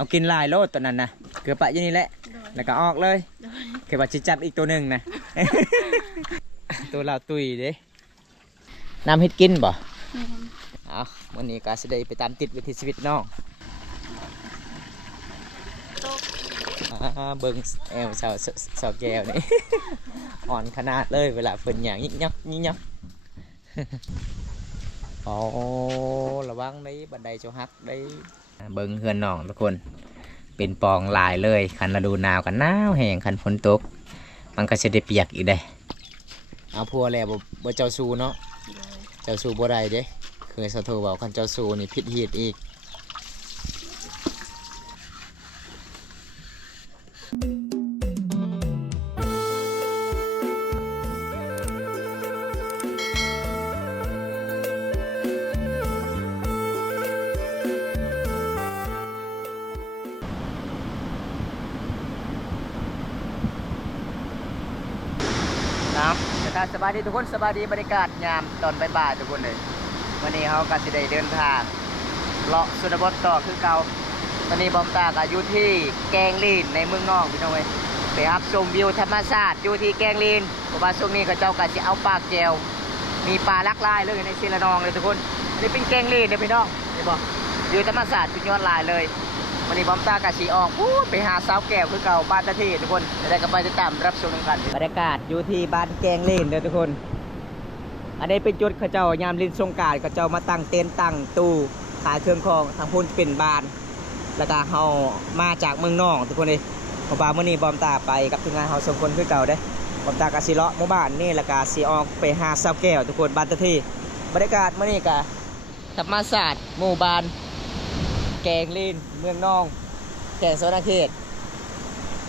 เอากินลายโลดตัวนั้นนะเกือบปะอยี่นี่แหละแล้วก็ออกเลยเกือบว่าจะจับอีกตัวหนึ่งนะ ตัวเราตุยเด้น้ำเฮ็ดกินบ่เอาวันนี้ก็จะได้ไปตามติดวิถีชีวิตน้องเบิ่งแอวสาวแก้วนี่ อ่อนขนาดเลยเวลาเพิ่นอย่างยิ่งยักโอ้ระวังได้บันไดเจ้าฮักได้เบิ่งเฮือนน้องทุกคนเป็นปองลายเลยคันฤดูหนาวกันหนาวแห้งคันฝนตกมันก็จะได้เปียกอีกได้เอาพัวแล้วบ่เจ้าสู้เนาะเจ้าสู้บ่ได้เด้เคยสะโทบอกคันเจ้าสู้นี่ผิดหีดอีกสบายดีทุกคนสบายดีบรรยากาศยามตอนบ่ายๆทุกคนเลยวันนี้เขาก็สิได้เดินทางเลาะสุนบทต่อคือเก่าตอนนี้บอมตาก็อยู่ที่แกงลีนในเมืองนอกพี่น้องเว้ยไปอัพชมวิวธรรมชาติอยู่ที่แกงลีนเพราะว่าช่วงนี้ก็เจ้าก็จะเอาปลาแก้วมีปลาลักลายเลยในซีละนองเลยทุกคนอันนี้เป็นแกงลีนเนี่ยพี่น้องเห็นบ่วิวธรรมชาติสุดยอดลายเลยวันนี้บอมตากะสีออกไปหาสาวแก้วคือเก่าบ้านตะทีทุกคนจะได้กันไปติดตามรับชมกันบรรยากาศอยู่ที่บ้านแกงเลนเด้อทุกคนอันนี้เป็นจุดเขาเจ้ายามลินสงกรานต์เขาเจ้ามาตั้งเต็นท์ตั้งตู้ขายเครื่องของทางพุ่นเป็นบ้านแล้วก็เฮามาจากเมืองนอกทุกคนเลยพอบาเมื่อนี้บอมตาไปกับทีมงานเฮา2 คนคือเก่าเด้บอมตากะสีเลาะหมู่บ้านนี่แล้วก็สีออกไปหาสาวแก้วทุกคนบ้านตะทีบรรยากาศเมื่อนี้ก็ธรรมชาติหมู่บ้านแกงเลนเมืองนองแกงโซนาเขต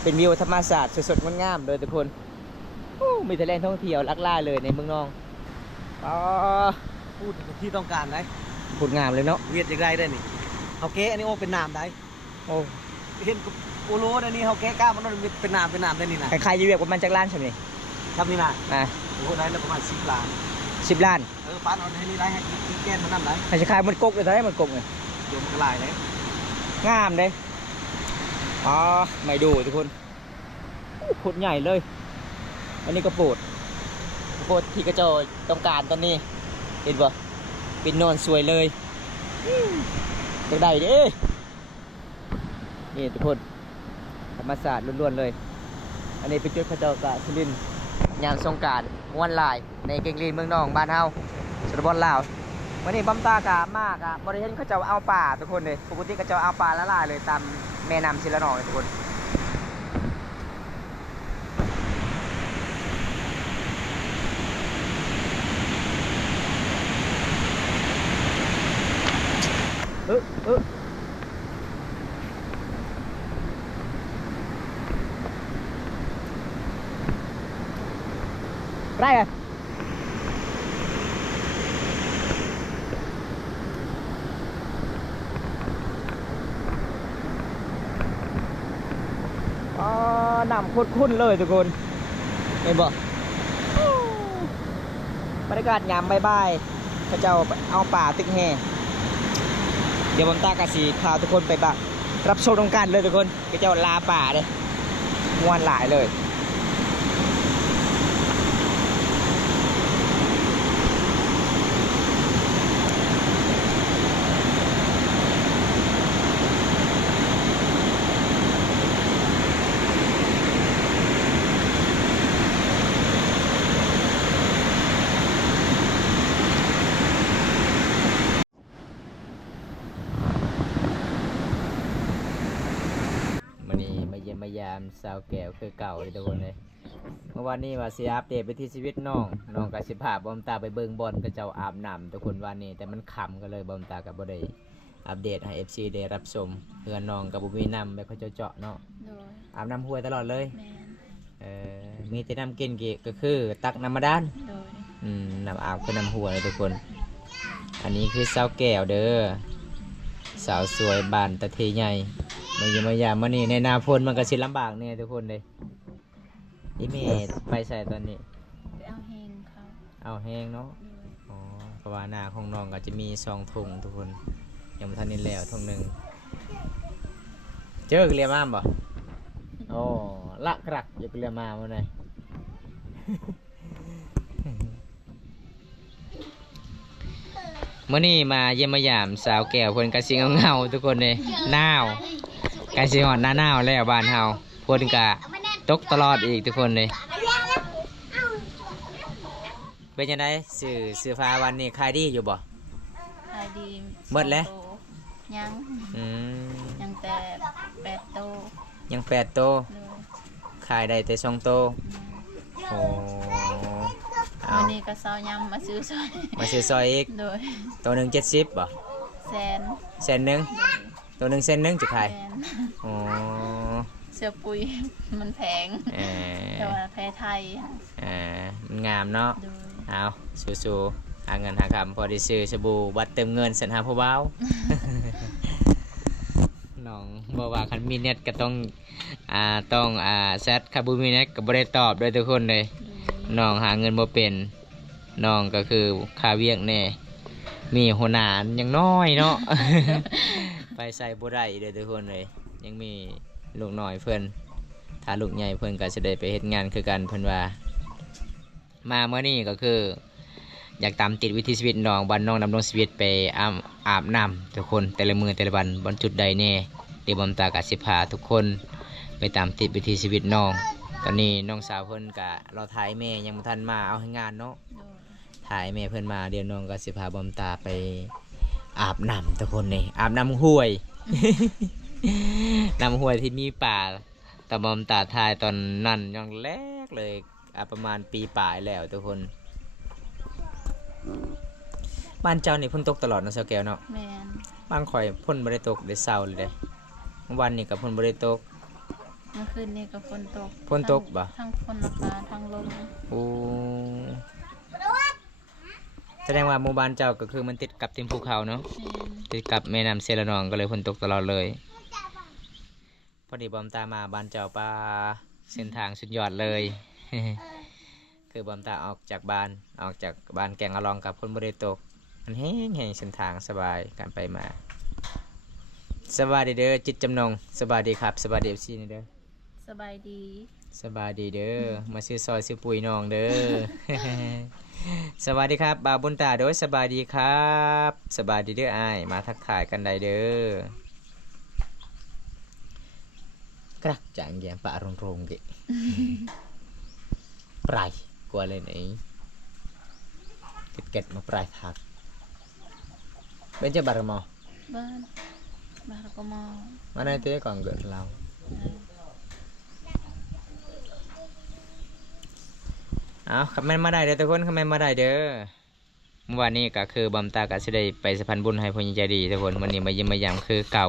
เป็นวิวธรรมศาสตร์สดๆงามๆเลยทุกคนมีแต่แหล่งท่องเที่ยวลักล่าเลยในเมืองนองพูดที่ต้องการได้พูดงามเลยเนาะเวียดอย่างไรได้นี่เขาแก้อันนี้โอ้เป็นน้ำได้โอ้เห็นกูรู้อันนี้เขาแก้กล้ามันเป็นน้ำได้นี่นะใครจะเวียกประมาณจากล้านใช่ไหมครับนี่นะโอ้ได้แล้วประมาณ10 ล้าน10 ล้านป้าเอาให้นี่ได้ให้กินแก้มันน้ำได้ใครจะขายมันกบเลยเท่าไหร่มันกบเลยเดี๋ยวมันกระลายเลยงามเลยไม่ดูทุกคนโคตรใหญ่เลยอันนี้ก็โปรดที่กระโจต้องการตอนนี้เห็นป่ะเป็นนอนสวยเลยจะได้ดินี่ทุกคนธรรมศาสตร์ล้วนๆเลยอันนี้เป็นจุดกระโจกะสุรินทร์ยามสงกรานต์ม้วนลายในเก่งลีนเมืองนองบ้านเฮาสุรบลลาววันนี้บัมตากะมากอะบริเวณเขาจะเอาป่าทุกคนเลยปกติก็จะเอาป่าละลายเลยตามแม่น้ำศิลานองเลยทุกคนไรอะน้ำคุ้นๆเลยทุกคนเห็นบ่บรรยากาศยามบ่ายๆพระเจ้าเอาป่าตึกแห่เดี๋ยวผมตากะสีพาทุกคนไปบ้างรับชมตรงกันเลยทุกคนพระเจ้าลาป่าเลยม้วนหลายเลยมายามสาวแก้วคือเก่าเลยทุกคนเลยเมื่อวานนี้ว่าสิอัปเดตไปที่ชีวิตน้องกับสิภาพบอมตาไปเบิ่งบอลกับเจ้าอาบน้ำทุกคนวันนี้แต่มันขำกันเลยบอมตากับบ่ได้อัปเดตให้ FC ได้รับชมเพื่อนน้องกับบุมีน้ำแบบเขาเจาะเนาะอาบน้ำห้วยตลอดเลยมีแต่น้ำกินก็คือตักน้ำมาด้านน้ำอาบคือน้ำห้วยเลยทุกคนอันนี้คือสาวแก้วเด้อสาวสวยบานตะเทใหญ่มายามมานี่ในนาฝนมันก็สิลำบากเนี่ยทุกคนเลยอีเมดไปใส่ตอนนี้ไปเอาแห้งเขาเอาแห้งเนาะเพราะว่านาของน้องก็จะมี2 ถุงทุกคนยังไม่ทันนี้แล้วถุงหนึ่ง เจอเรียมาบ่โอ้ละกรักอย่าไปเรียมามื้อไหนมื้อนี้มาเยี่ยมมายามสาวแก้วเพิ่นก็สิเงาๆทุกคนเลยหนาวใกล้สิฮอดหน้าหนาวแล้วบ้านเฮาเพิ่นก็ตกตลอดอีกทุกคนเลยเป็นจังไดซื้อฟ้าวันนี้ขายดีอยู่บ่ ขายดี หมดแล้ว โตยัง อืม ยังแต่8 โต ยัง8โต เลย ขายได้แต่2โตโอ้เอา วันนี้ก็เซายำมาซื้อซอย มาซื้อซอยอีก โดย ตัวหนึง70บ่ แสน แสนหนึงตัวหนึงแสนหนึงจะขาย แสน อ๋อ เสื้อปุ๋ยมันแพง เออ แต่ว่าแพ้ไทย มันงามเนาะ โดย เอาสู้ๆหาเงินหาคำพอได้ซื้อสบู่บัตรเติมเงินสันหาผู้เบา น้องบอกว่าคันมีเน็ตก็ต้องแซดคาบูมีเน็ตก็บ่ได้ตอบด้วยทุกคนเลยน้องหาเงินบ่เป็นน้องก็คือค่าเวียกแน่มีหัวหน้ายังน้อยเนาะ ไปใส่บ่ได้เด้อทุกคนเลยยังมีลูกน้อยเพิ่นถ้าลูกใหญ่เพิ่นก็จะได้ไปเฮ็ดงานคือกันเพิ่นว่ามาเมื่อนี้ก็คืออยากตามติดวิถีชีวิตน้องบ้านน้องดำรงชีวิตไปอาบน้ำทุกคนแต่ละมือแต่ละวันบนจุดใดแน่เดี๋ยวบอมตากสิพาทุกคนไปตามติดวิถีชีวิตน้องตอนนี้น้องสาวเพิ่นกะเราถ่ายแม่ยังบ่ทันมาเอาให้งานเนาะ โดย ถ่ายแม่เพิ่นมาเดี๋ยวน้องก็สิพาบอมตาไปอาบน้ำทุกคนนี่อาบน้ำห้วย น้ำห้วยที่มีป่าแต่บอมตาถ่ายตอนนั้นยังแรกเลยประมาณปีปลายแล้วทุกคนบ้านเจ้านี่ฝนตกตลอดนะเสาแก้วเนาะ แมน บ้านข่อยฝนบ่ได้ตกได้เศร้าเลยเด้เมื่อวันนี้ก็ฝนบ่ได้ตก เมื่อคืนนี้ก็ฝนตก ฝนตกบ่ ทั้งฝนราคาทั้งลม โอ้แสดงว่าหมู่บ้านเจ้าก็คือมันติดกับติมภูเขาเนาะ แม่น ติดกับแม่น้ำเซลนองก็เลยฝนตกตลอดเลยพอดีบอมตามาบ้านเจ้าป่าเส้นทางสุดยอดเลย คือบอมตาออกจากบ้านแกงอลองกับฝนบ่ได้ตกมันแห้งเส้นทางสบายการไปมาสบายดีเด้อจิตจำนงสบายดีครับสบายดีเอฟซีนี่เด้อ สบายดี สบายดีเด้อมาซื้อซอยซื้อปุ๋ยน้องเด้อ สวัสดีครับบ่าวบุญตาโดยสบายดีครับสบายดีเด้ออ้ายมาทักทายกันได้เด้อกรักจางแยมปะโรงกิ ปลายกลัวเลยไหนเก็ดมาปลายทักเป็นเจ้าบารมอ บ้านบารกมอ มาในเต้ก่อนเกิดเราเอาคอมเมนต์มาได้เด้อทุกคนคอมเมนต์มาได้เด้อเมื่อวานนี้ก็คือบอมตาก็สิได้ไปสะพานบุญให้พญใจดีทุกคนวันนี้มาเยี่ยมมายามคือเก่า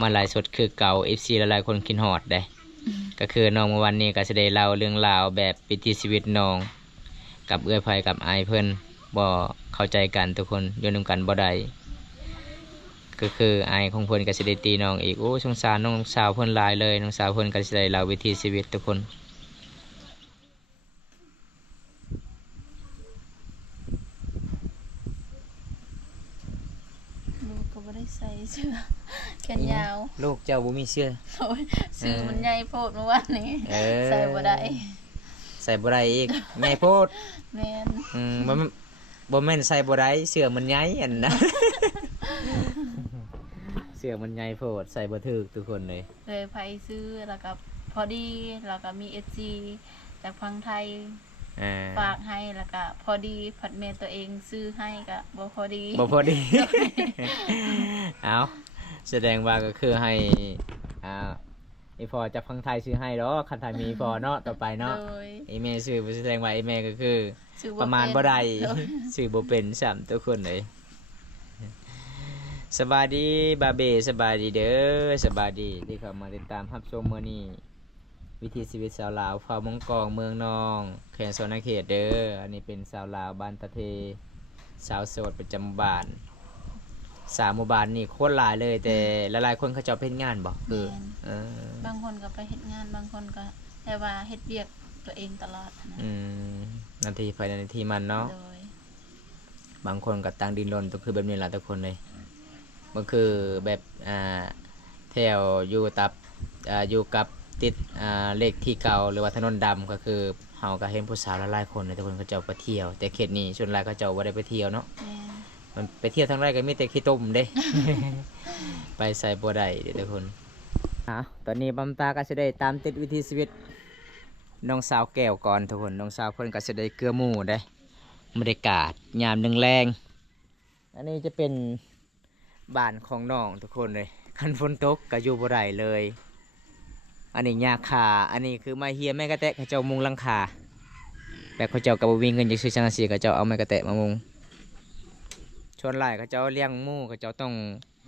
มาไลฟ์สดคือเก่า FC หลายๆคนคิดฮอดได้ ก็คือน้องเมื่อวันนี้ก็สิได้เล่าเรื่องราวแบบวิถีชีวิตน้องกับเอื้อยไผกับอายเพิ่นบ่เข้าใจกันทุกคนอยู่นำกันบ่ได้ก็คืออายของเพิ่นก็สิได้ตีน้องอีกโอ้สงสารน้องสาวเพิ่นหลายเลยน้องสาวเพิ่นก็สิได้เล่าวิถีชีวิตทุกคน ลูกก็ไม่ได้ใส่เสื้อแขนยาว ลูกเจ้าบ่มีเสื้อ โอ้ยซื้อมันใหญ่โพดเมื่อวานนี้ เออ ใส่บ่ได้ ใส่บ่ได้อีกใหญ่โพด แม่น บ่แม่นใส่บ่ได้เสื้อมันใหญ่อันนะ เสื้อมันใหญ่โพดใส่บ่ถึกทุกคนเลย เลยไปซื้อแล้วก็พอดีแล้วก็มี SG จากพังไทย อ่า ฝากให้แล้วก็พอดีผัดเมตัวเองซื้อให้ก็บ่พอดี บ่พอดี เอาแสดงว่าก็คือให้อีพอจะฟังไทยซื้อให้ดอกคันไทยมีอีพอเนาะต่อไปเนาะ โดย อีเมลซื้อแสดงว่าอีเมลก็คือ ซื้อ ประมาณ เป็น บ่ได้ โดย ซื้อบ่เป็นซ้ำทุกคนเลยสบายดีบาเบสบายดีเด้อสบายดีที่เข้ามาติดตามรับชมมื้อนี้วิถีชีวิตสาวลาวฟ้ามังกรเมืองนองแขวงสวรรณเขตเด้ออันนี้เป็นสาวลาวบ้านตะเทสาวโสดประจำบ้านสามหมู่บ้านนี่โคตรหลายเลยแต่หลายๆคนเขาเจ้าเฮ็ดงานบ่คือเออบ างคนก็ไปเฮ็ดงานบางคนก็แต่ว่าเฮ็ดเวียกตัวเองตลอดนะ นาทีภายในนาทีมันเนาะ โดย บางคนก็ตั้งดินรนก็คือแบบนี้แหละทุกคนเลยมันคือแบบเท ถวอยู่ตับอยู่กับติดเลขที่เก่าหรือว่าถนนดำก็คือเฮาก็เห็นผู้สาวหลายๆคนทุกคนก็เจ้าไปเที่ยวแต่เขตนี้ส่วนหลายก็เจ้าบ่ได้ไปเที่ยวเนาะ แม่น มันไปเที่ยวทางไรก็มีแต่ขี้ต้มเด้ ไปใส่บ่ได้เด้ทุกคนตอนนี้บำตาก็จะได้ตามติดวิถีชีวิตน้องสาวแก้วก่อนทุกคนน้องสาวเพิ่นก็จะได้เกลือหมูได้บรรยากาศยามแรงๆอันนี้จะเป็นบ้านของน้องทุกคนเลยคันฝนตกก็อยู่บ่ได้เลย อันนี้หญ้าคาอันนี้คือไม้เฮียไม้กระแตะเขาเจ้ามุงหลังคาแบบเขาเจ้าก็บ่มีเงินจะซื้อจังซี่เขาเจ้าเอาไม้กระแตะมามุงชนหลายเขาเจ้าเลี้ยงหมูเขาเจ้าต้อง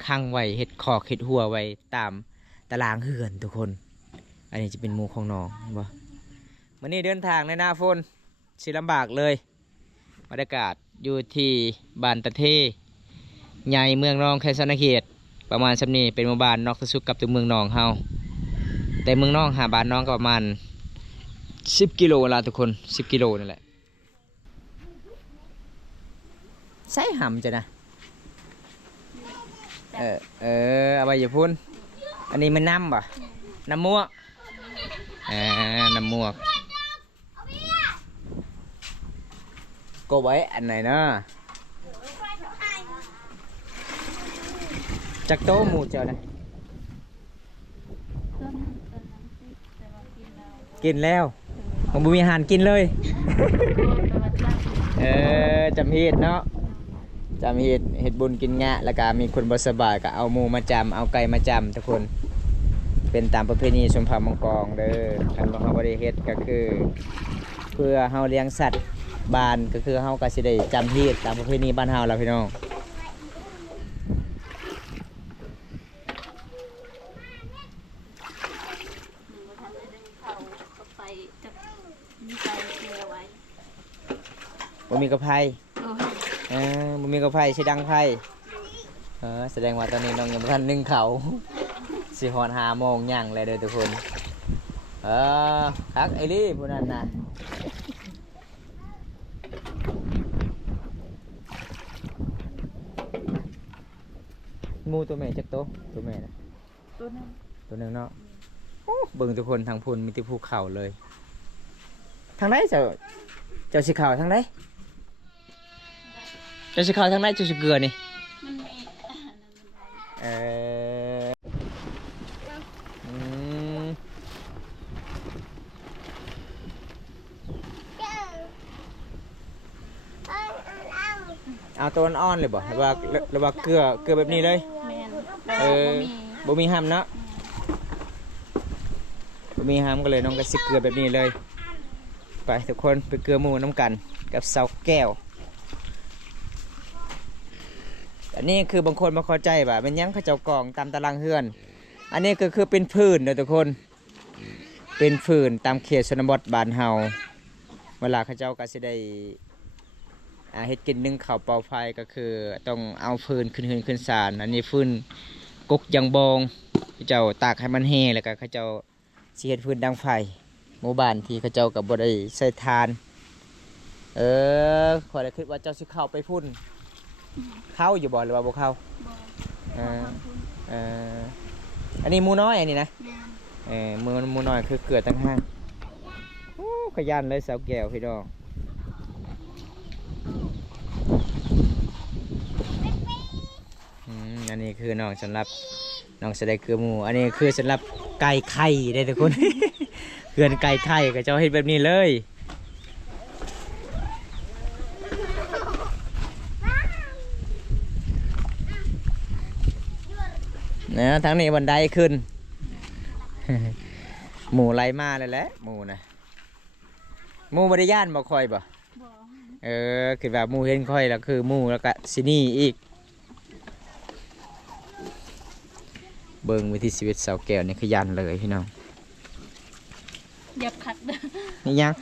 คั่งไว้เฮ็ดคอกเฮ็ดหัวไว้ตามตารางเฮือนทุกคน อันนี้จะเป็นหมูของน้องเห็นบ่มื้อนี้เดินทางในหน้าฝนสิลำบากเลยบรรยากาศอยู่ที่บ้านตะเทใหญ่เมืองรองแคสนาเขตประมาณซำนี้เป็นหมู่บ้านนอกที่สุดกับตัวเมืองนองเฮาแต่เมืองนองหาบ้านน้องก็ประมาณ10 กิโลละทุกคน10 กิโลนั่นแหละใส่หำจ้ะนะเอาไปอย่าพุ่นอันนี้มันน้ำป่ะน้ำมวกน้ำมวกกบไว้อันไหนเนาะจักโตหมูเจ้านะ ต้นนั้นสิแต่ว่ากินแล้ว กินแล้วผมบ่มีอาหารกินเลย แต่ว่าจับ จำเฮ็ดเนาะจำเฮ็ดบุญกินงะแล้วก็มีคนบ่สบายก็เอาหมูมาจำเอาไก่มาจำทุกคนเป็นตามประเพณีชมพามังกรเด้อคันบ่เฮาบ่ได้เฮ็ดก็คือเพื่อเฮาเลี้ยงสัตว์บ้านก็คือเฮาก็สิได้จำเฮ็ดตามประเพณีบ้านเฮาล่ะพี่น้อง บ่ทันได้ดึงเขาก็ไปจับมีใจเกลือไว้ บ่มีกระไผ โอ้ย บ่มีกระไผสิดังไผแสดงว่าตอนนี้น้องยังบ่ทันนึ่งเขาว สิฮอด5 โมงย่างเลยเด้อทุกคนคักไอ้ลี่ผู้นั้นน่ะหมูตัวแม่จักโตตัวแม่น่ะ ตัวนั้น ตัวหนึงเนาะโอ้เบิ่งทุกคนทางพุ่นมีแต่ภูเขาเลย ทางไหนเจ้าสิเข้าทางไหนเจ้าสิเข้าทางไหนเจ้าสิเกลือนี่ มันมีอาหารนั้นมันได้ เอออืมเอาตัวอ่อนๆเลยบ่หรือว่าเกลือแบบนี้เลย แม่นแต่ เอ ว่า อบ่มีห้ำเนาะบ่มีห้ำก็เลยน้องก็สิเกลือแบบนี้เลย ไปทุกคนไปเกลือหมูน้ำกันกับเสาแก้ว อันนี้คือบางคนมาเข้าใจว่าเป็นหยังเขาเจ้ากล่องตามตารางเฮือน อันนี้ก็คือเป็นพื้นเด้อทุกคน เป็นพื้นตามเขตชนบทบ้านเฮาเวลาเขาเจ้าก็สิได้เฮ็ดกินนึ่งข้าวเป่าไฟก็คือต้องเอาฟืนขึ้นขึ้นศาลอันนี้ฟืนกกยังบองเขาเจ้าตากให้มันแห้งแล้วก็เขาเจ้าสิเฮ็ดฟืนดังไฟหมู่บ้านที่เขาเจ้าก็บ่ได้ใส่ทานขอยเลยคิดว่าเจ้าสิเข้าไปพุ่นเข้าอยู่บ่หรือว่าบ่เข้า บ่ เออ ทำคุณ อันนี้หมูน้อยอันนี้นะ แม่น หมูน้อยคือเกลือตั้งห้างโอ้ขยันเลยสาวแก้วพี่น้องอันนี้คือน้องสำหรับน้องแสดงคือหมูอันนี้คือสำหรับไก่ไข่ได้ทุกคน เกือนไก่ไข่ก็จะเฮ็ดแบบนี้เลยนะทั้งนี้บันไดขึ้น หมูไล่มาเลยแหละหมูนะหมูบริยานบ่คอยบ่ บ่ คือแบบหมูเห็นค่อยแล้วคือหมูแล้วก็ซินี่อีกเบิ่งวิธีชีวิตสาวแก้วนี่ขยันเลยพี่น้อง อย่าขัดเด้อ นี่ยัง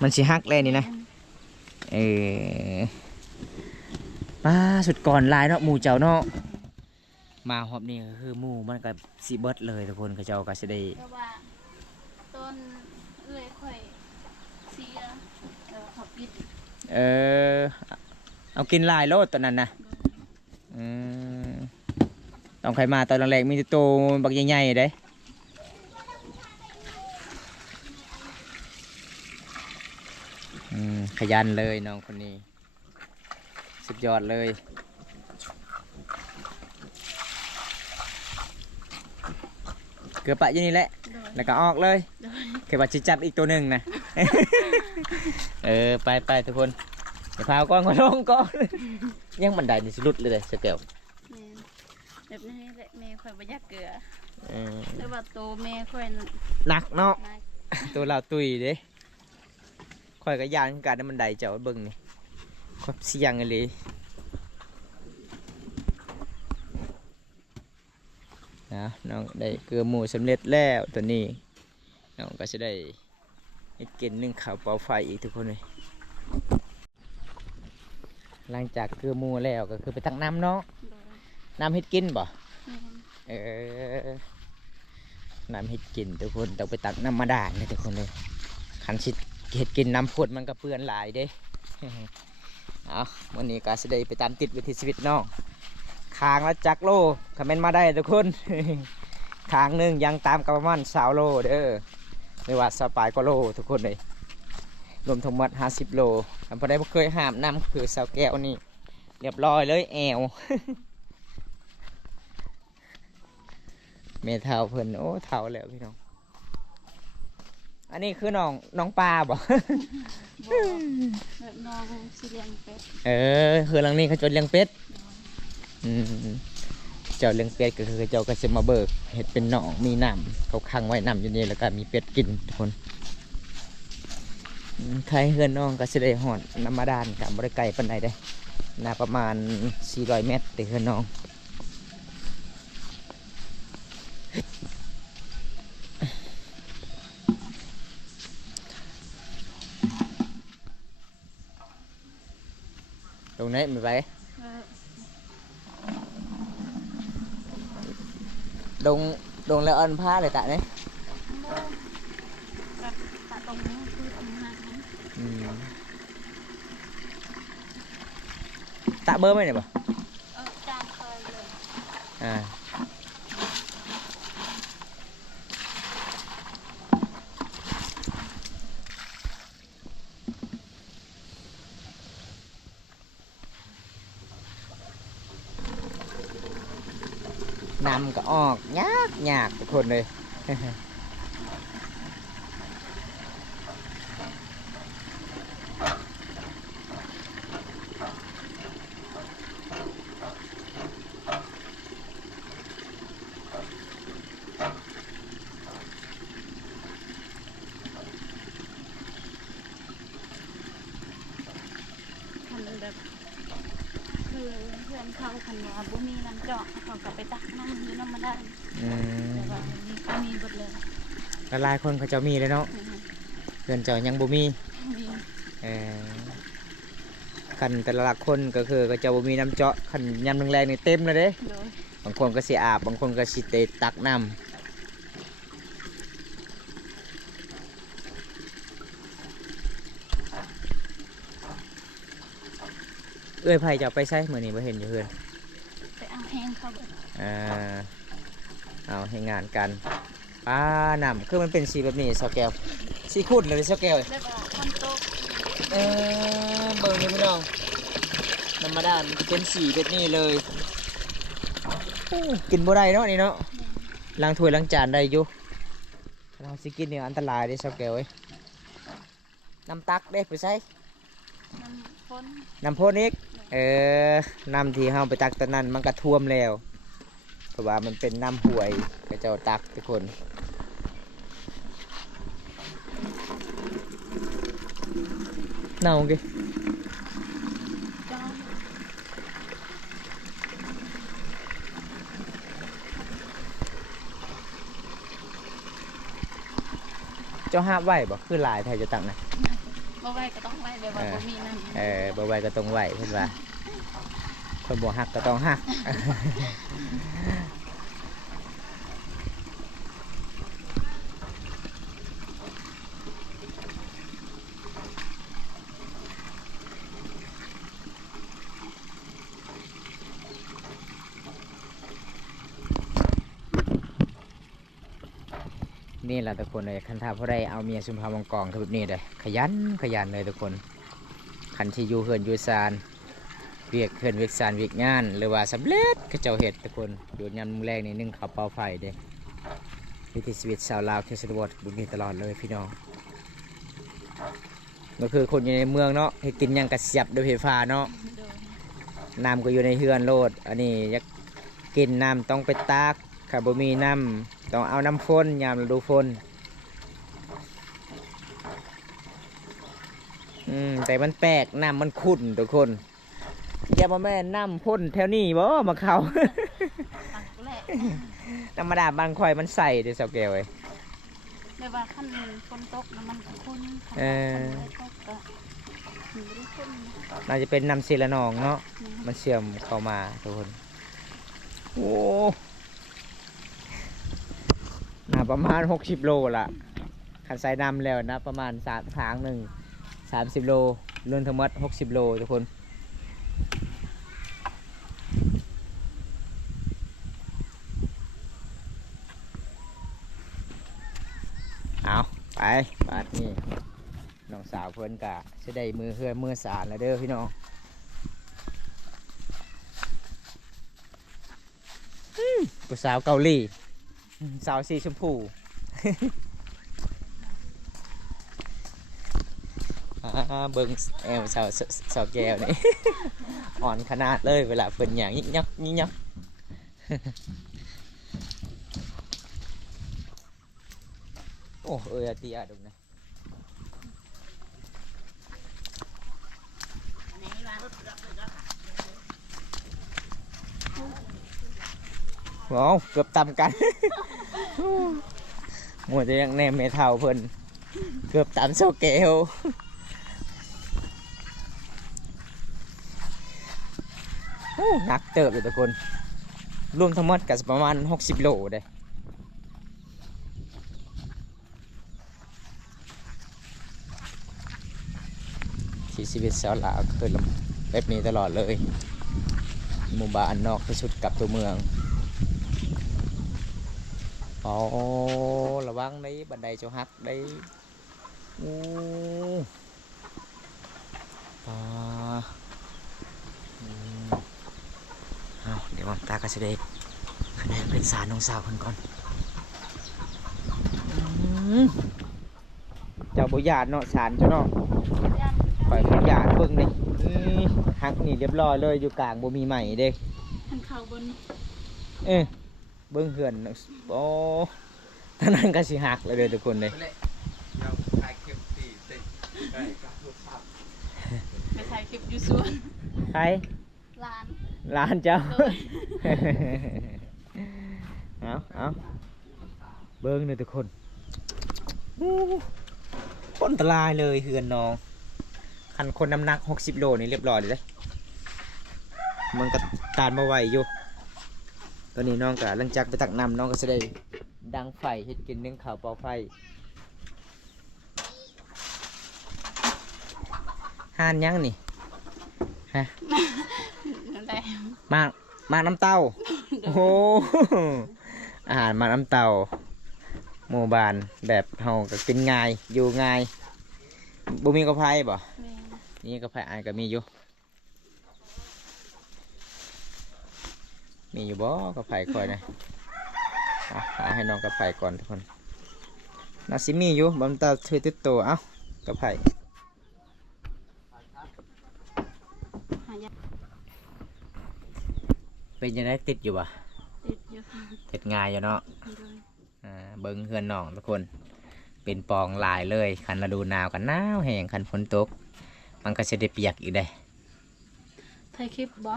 มันสิฮักเลยนี่นะป้าสุดก่อนลายเนาะหมูเจ้าเนาะมาหอบนี่ก็คือหมูมันก็สิเบิดเลยทุกคนเขาเจ้าก็สิได้ เพราะว่าต้นเอื้อยข่อยเสียแล้วเขาปิด เอากินลายโลดตอนนั้นนะ ต้องใครมาตอนแรกๆมีแต่โตบักใหญ่ๆเด้ขยันเลยน้องคนนี้สุดยอดเลยเกือบปะอยู่นี่แหละ โดย แล้วก็ออกเลย โดย แค่ว่าจะจับอีกตัวหนึ่งนะ ไปทุกคนเดี๋ยวพาก้อนก็ลงก่อน ยังบันไดนี่สุดเลยสเกล แม่แบบนี้แหละแม่ข่อยบ่อยากเกลือ เออ หรือว่าโตแม่ข่อยนั่น หนักเนาะ นะ ตัวเราตุยเด้ข่อยก็ยานขึ้นการในบันไดเจ้าเบิ่งนี่ความเสี่ยงเลยนะน้องได้เกลือหมูสำเร็จแล้วตัวนี้น้องก็จะได้ให้กินนึ่งข้าวเปล่าไฟอีกทุกคนเลยหลังจากเกลือหมูแล้วก็คือไปตักน้ำเนาะ โดย น้ำเฮ็ดกินบ่ แม่น เออน้ำเฮ็ดกินทุกคนต้องไปตักน้ำมาด่านเลยทุกคนเลยขันชิดเฮ็ดกินน้ำพดมันก็เปื้อนหลายเด้ เอาวันนี้ก็จะได้ไปตามติดวิถีชีวิตน้องคางละจักโลคอมเมนต์มาได้ทุกคน คางหนึงยังตามกับประมาณ20 โลเด้อไม่ว่าสปายก็โลทุกคนเลยรวมทั้งหมด50 โลอันพอได้บ่เคยห้ามน้ำคือสาวแก้วนี่เรียบร้อยเลยแอว เมเท่าเพิ่นโอ้เท่าแล้วพี่น้องอันนี้คือน้องปลาบ่ บ่แบบน้องสิเลี้ยงเป็ด คือหลังนี้เขาจะเลี้ยงเป็ดเจ้าเลี้ยงเป็ดก็คือเจ้าก็จะมาเบิกเห็ดเป็นหนองมีน้ำเขาขังไว้น้ำอยู่นี่แล้วก็มีเป็ดกินทุกคนใครเฮือนน้องก็จะได้หอดน้ำมาดานกับบริไก่ปันใดได้นาประมาณ400 เมตรแต่เฮือนน้องตรงนี้มีไป เออ ดงแล้วเอินผ้าเลยตะเนี่ย บ่แบบตะตรงนี้คืออำนาจนั้น ตะเบอร์ไหมเนี่ยบ่ จานเคยเลย อ่าน้ำก็ออกยากทุกคนเลย คันแบบคือเพื่อนเขาคันว่าบ่มีน้ำเจาะเขาก็ไปตักน้ำอยู่น้ำมาได้แต่ว่ามีก็มีเบิดเลย หลายคนเขาเจะมีเลยเนาะเพื่อนเจ้ายังบ่มี มี เออคันแต่ละคนก็คือก็เจะบ่มีน้ำเจาะคันยำแรงๆนี่เต็มเลยเด้ โดย บางคนก็สิอาบบางคนก็สิเตตักน้ำเอ้ยไผ่จะเอาไปใช้มื้อนี้บ่เห็นอยู่เพื่อน ไปเอาแห้งเข้าเบิด เอาให้งานกันป้านำคือมันเป็นสีแบบนี้สแกลสีขุ่นเลยสแกล แล้วก็ทำโต๊ะ เบิ่งนี่พี่น้องธรรมดาเป็นสีแบบนี้เลยกินบ่ได้เนาะนี่เนาะล้างถ้วยล้างจานได้อยู่เราสิกินเนี่ยอันตรายเด้สแกลเว้ยน้ำตักเด้ไปใส่ น้ำข้น น้ำพ่นอีกน้ำที่เฮาไปตักตอนนั้นมันก็ท่วมแล้วเพราะว่ามันเป็นน้ำห่วยก็เจ้าตักทุกคนเน่าเก จ้า เจ้าห้าบไหวบ่คือหลายไทยจะตักนะ บ่ไหวก็ต้องไหวแบบว่าบ่มีน้ำ บ่ไหวก็ต้องไหวเพิ่นว่าคนบ่ฮักก็ต้องฮัก นี่แหละทุกคนเลยคันท่าพอได้เอาเมียซุมพามังกรคือแบบนี้เลยขยันเลยทุกคนคันที่อยู่เฮือนอยู่ซานเวียกเฮือนเวียกซานเวียกงานหรือว่าสำเร็จก็เจ้าเห็ดทุกคนอยู่ยามมื้อแรกนี่นึ่งข้าวเปล่าไฟเด้วิถีชีวิตชาวลาวที่สนบทแบบนี้ตลอดเลยพี่น้องก็คือคนอยู่ในเมืองเนาะให้กินหยังกระเสียบด้วยไฟฟ้าเนาะ โดย น้ำก็อยู่ในเฮือนโลดอันนี้อยากกินน้ำต้องไปตากถ้าบ่มีน้ำต้องเอาน้ำฝนยามฤดูฝนแต่มันแปลกน้ำมันขุ่นทุกคนอย่ามาแม่นน้ำพ่นแถวนี้บ่มาเขา ตักแหละ ธรรมดาบางข่อยมันใส่เด้อสาวแก้วเอ้ย ไม่ว่าขั้นฝนตกน้ำมันก็คุ้นขั้น เออ ฝนตกก็ไม่ได้คุ้น น่าจะเป็นน้ำเซละนองเนาะ นะ มันเชื่อมเข้ามาทุกคนโอ้น่าประมาณ60 โลละขันใส่น้ำแล้วนะประมาณ3 ทางหนึ่ง30 โลรวมทั้งหมด60 โลทุกคนเอาไปบาดนี่น้องสาวเพื่อนกะจะได้มือเฮือนมือสารแล้วเด้อพี่น้องผู้สาวเกาหลีสาวสีชมพู เบิ้งแอวสาวแก้วนี่ อ่อนขนาดเลยเวลาเพิ่นอย่างยิกยัก โอ้เอ้ยอาตีอาดงนะว้าวเกือบต่ำกัน มัวจะยังแนมเมทัลเพิ่นเกือบต่ำโซเกลหนักเติบเลยทุกคนรวมทั้งหมดก็ประมาณ60 โลได้ที่ชีวิตสาวลาวเคยลำแบบนี้ตลอดเลยหมู่บ้านนอกที่สุดกับตัวเมืองอ๋อระวังได้บันไดเจ้าฮักได้อู้เอาเดี๋ยวตากระเสด็จคะแนนเป็นสารน้องสาวคนก่อนเจ้าบุญญาณเนาะสารเจ้าเนาะปล่อยบุญญาณเบิ่งนี่ฮักนี่เรียบร้อยเลยอยู่กลางบ่มีใหม่เด้ ทางเขาบน เบิ่งเหือนโอ้ท่านั้นก็สิหักเลยเด้อทุกคนเลย ไปถ่ายคลิปอยู่สวน ใคร ร้าน ร้านเจ้า โดย เอาเบิ่งเลยทุกคนพ้นตรายเลยเหือนน้องคันคนน้ำหนัก60 โลนี่เรียบร้อยเลยเด้มันก็ตานมาไหวอยู่ตอนนี้น้องก็หลังจากไปตักน้ำน้องก็จะได้ดังไฟเฮ็ดกินนึ่งข้าวเปล่าไฟห่านยังนี่ฮะ นั่นแหละ มากน้ำเต้าโอ้โหอาหารมากน้ำเต้าหมู่บ้านแบบเฮาก็กินง่ายอยู่ง่ายบ่มีกระไพบ่ แม่ นี่กระไพอายก็มีอยู่บ่กระไพคอยนะหาให้น้องกระไพก่อนทุกคนน่าสิมีอยู่บ่มตาถือติดตัวเอ้ากระไพ หายา เป็นยังไงติดอยู่บ่ ติดอยู่ ติดง่ายอยู่เนาะ โดย เบิ้งเฮือนน้องทุกคนเป็นปองลายเลยคันฤดูหนาวกันหนาวแห้งคันฝนตกมันก็จะได้เปียกอีกได้ ถ่ายคลิปบ่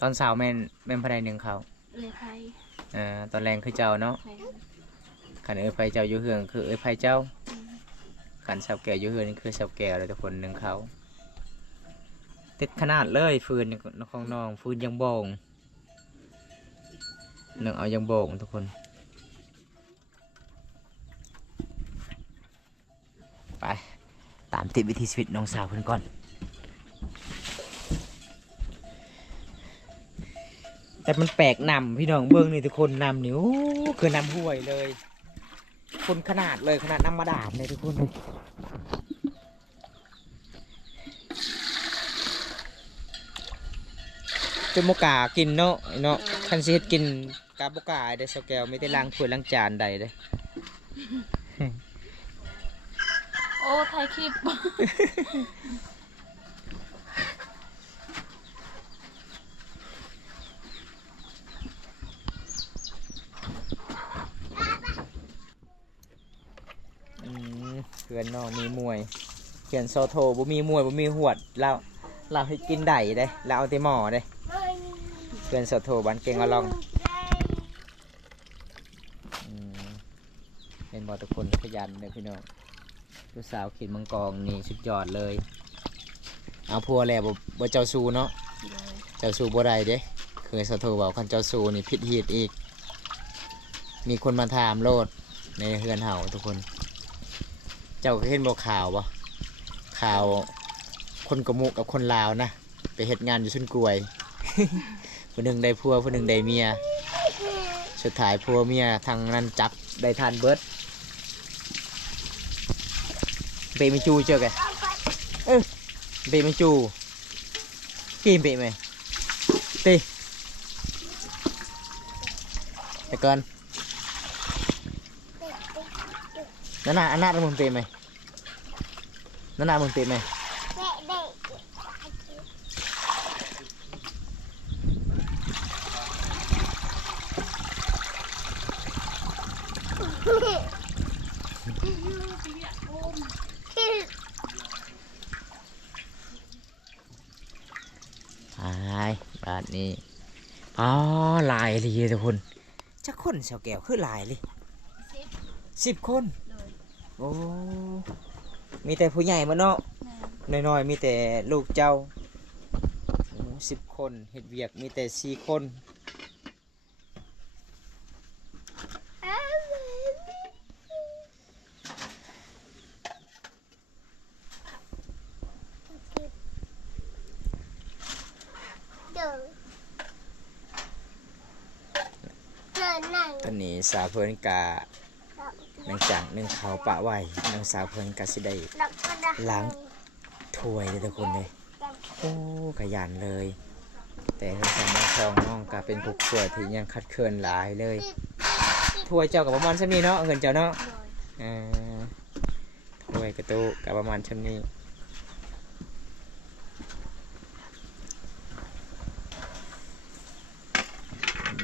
ตอนเช้าแม่นพระใดหนึ่งเขา เลยไทย ตอนแรงคือเจ้าเนาะ แม่ ขันเอ้ยไฟเจ้าอยู่เฮืองคือเอ้ยไฟเจ้าขันเสาแก่อยู่เฮืองนี่คือเสาแก่เลยทุกคนหนึ่งเขาติดขนาดเลยฟืนของน้องฟืนยังโบ่งหนึ่งเอายังโบ่งทุกคนไปตามติดวิธีชีวิตน้องสาวเพิ่นก่อน แต่มันแปลกนำพี่น้องเบิ้งนี่ทุกคนนำนี่โอ้คือนำห้วยเลยคนขนาดเลยขนาดน้ำมาดาดเลยทุกคนเป็นโมกากินเนาะเนาะคันสิเฮ็ดกินกาโบกาได้สแกลไม่ได้ล้างถ้วยล้างจานใดเลย โอ้ถ่ายคลิป เพื่อนน้องมีมวยเขียนโซโทบ่มีมวยบ่มีหวดเราให้กินได้เด้เราเอาแต่หม้อเด้เพื่อนโซโทบ้านเก่งเอาลองเห็นบ่ทุกคนขยันเลยพี่น้องลูกสาวขีดมังกรนี่สุดยอดเลยเอาพัวแล้วบ่เจ้าซูเนาะเจ้าซูบ่ได้เด้เคยโซโทบอกคันเจ้าซูนี่ผิดฮีดอีกมีคนมาถามโลดในเฮือนเฮาทุกคนเจ้าเห็นบ่ข่าวบ่ข่าวคนกะมุกับคนลาวนะไปเฮ็ดงานอยู่ชุนกล้วย ผู้หนึ่งได้ผัวผู้หนึ่งได้เมียสุดท้ายผัวเมียทางนั้นจับได้ทานเบิดเปมันจูเจอแกเปมันจูกินเปไหมตีแต่ก่อนนั่นน่ะอันนั้นมึงเปไหมนั่นน่ะมึงเปไหมบาทนี้อ๋อลายเลยทุกคนจะคนเสาแก้วคือลายเลย10 คนโอ้มีแต่ผู้ใหญ่มาเนาะน้อยๆมีแต่ลูกเจ้า10 คนเฮ็ดเวียกมีแต่4 คนตอนนี้สาวเพิ่นกะหลังจากนึ่งข้าวปะไว้นางสาวเพิ่นกะสิได้ล้างถ้วยเลยทุกคนเลยโอ้ขยันเลย แต่เพิ่นสามารถครองน้องกะเป็นผู้ป่วยที่ยังคัดเคินหลายเลยถ้วยเจ้ากับประมาณชั่วนี้เนาะเงินเจ้าเนาะถ้วยกระตุกกับประมาณชั่วนี้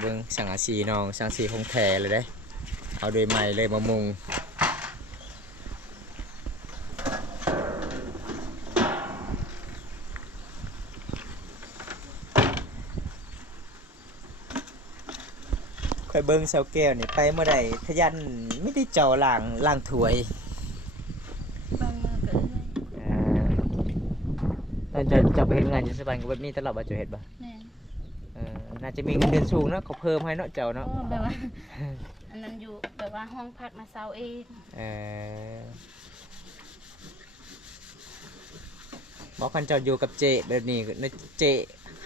เบิ่งสังกะสีน้องสังกะสีคงแท้เลยได้เอาโดยใหม่เลยมามุงค่อยเบิ่งเสาแก้วนี่ไปเมื่อใดทะยันไม่ได้เจาะล่างถ้วยบางมือก็เราจะไปเห็นงานอยู่สบายกับแบบนี้ตลอดว่าจะเห็นป่ะน่าจะมีเงินเดือนสูงเนาะเขาเพิ่มให้เนาะเจ้าเนาะแบบว่าอันนั้นอยู่แบบว่าห้องพักมาเซาเองบอกคันเจ้าอยู่กับเจแบบนี้น่าเจ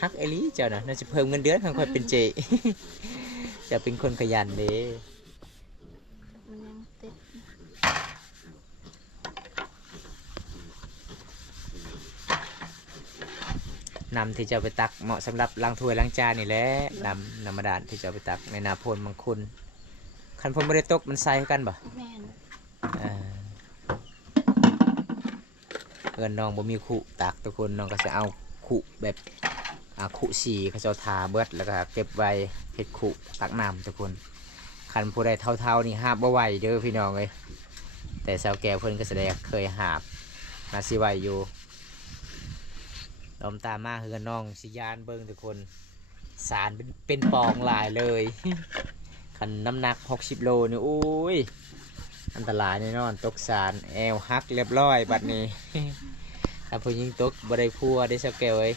ฮักเอลี่เจ้าน่ะน่าจะเพิ่มเงินเดือนค่อยเป็นเจ จะเป็นคนขยันเด้มันยังติดนำที่จะไปตักเหมาะสำหรับล้างถ้วยล้างจานนี่แหละนำมาดานที่จะไปตักในนาพลบางคุณคันพลไม่ได้ตกมันใส่กันบ่แม่นเงินน้องบ่มีขุตักทุกคนน้องก็จะเอาขุแบบขุสีเขาจะทาเบิดแล้วก็เก็บไว้เห็ดขุตักน้ำทุกคนคันผู้ใดเท่าๆนี่หาบบ่ไหวเด้อพี่น้องเลยแต่สาวแก้วเพิ่นก็แสดงเคยหาบนาสิไหวอยู่ลมตามมาคือน้องสิยานเบิ้งทุกคนสารเป็นปองหลายเลยคันน้ำหนัก60 โลนี่โอ้ยอันตรายแน่นอนตกสารแอวหักเรียบร้อยบัดนี้ถ้าผู้หญิงตกบ่ได้พัวได้สเกลไว้